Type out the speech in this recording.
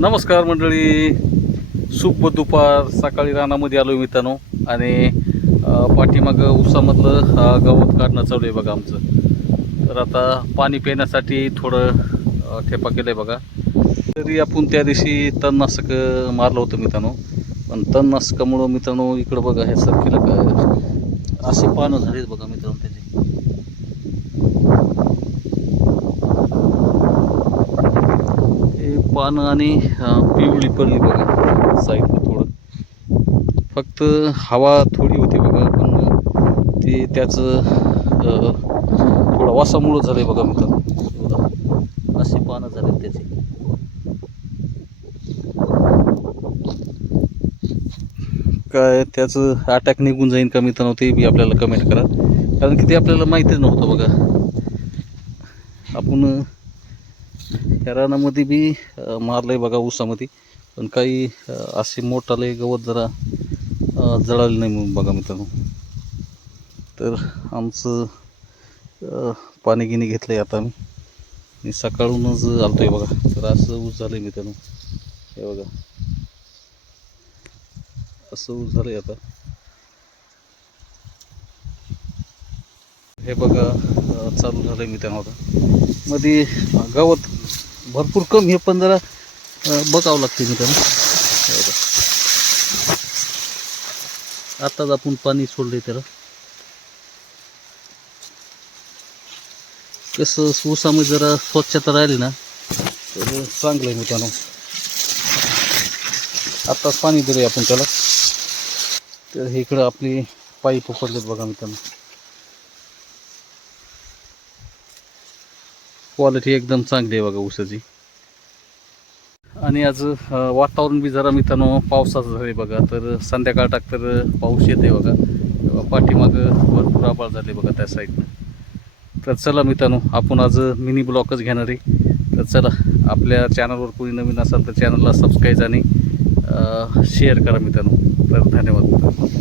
नमस्कार मंडळी, शुभ दुपार. सकाळी रानामध्ये आलो मित्रांनो आणि पाठीमागं ऊसामधलं गवत काढणं चालू आहे बघा आमचं. तर आता पाणी पिण्यासाठी थोडं ठेपा केलं आहे बघा. तरी आपण त्या दिवशी तणनाशक मारलं होतं मित्रांनो, पण तणनाशकामुळं मित्रांनो इकडं बघा हे सर केलं का असे पानं झालेत बघा मित्रांनो त्याचे. पानं आणि पिवळी पडली बघा साईडला थोडं. फक्त हवा थोडी होती बघा, पण ते त्याचं थोडा वासामुळं झालंय बघा मित्रांनो. अशी पानं झाली त्याची. काय त्याचं अटॅक निघून जाईन का मित्रांनो ते बी आपल्याला कमेंट करा, कारण की ते आपल्याला माहितीच नव्हतं बघा. आपण ह्या रानामध्ये बी मारलंय बघा ऊसामध्ये, पण काही असे मोठाले गवत जरा जळालं नाही म्हणून बघा मित्रांनो. तर आमचं पाणी गिनी घेतलंय आता मी सकाळूनच आलतोय बघा. तर असं ऊस झालंय मित्रांनो, हे बघा असं ऊस झालंय आता. हे बघा चालू झालंय मित्रांनो आता. मध्ये गवत भरपूर कमी आहे, पण जरा बघावं लागते मित्रांनो. आताच आपण पाणी सोडलंय त्याला. कसं ऊसामध्ये जरा स्वच्छता राहिली ना तर चांगलं आहे मित्रांनो. आत्ताच पाणी दिलंय आपण त्याला. तर इकडं आपली पाईप पडलेत बघा मित्रांनो. क्वालिटी एकदम चांगली आहे बघा ऊसाची. आणि आज वातावरण बी जरा मित्रांनो पावसाचं झालं बघा. तर संध्याकाळ टाक तर पाऊस येते बघा. पाठीमागं भरपूर आभाळ झाले बघा त्या साईडनं. तर चला मित्रांनो, आपण आज मिनी ब्लॉकच घेणार आहे. तर चला, आपल्या चॅनलवर कोणी नवीन असाल तर चॅनलला सबस्क्राईब आणि शेअर करा मित्रांनो. तर धन्यवाद.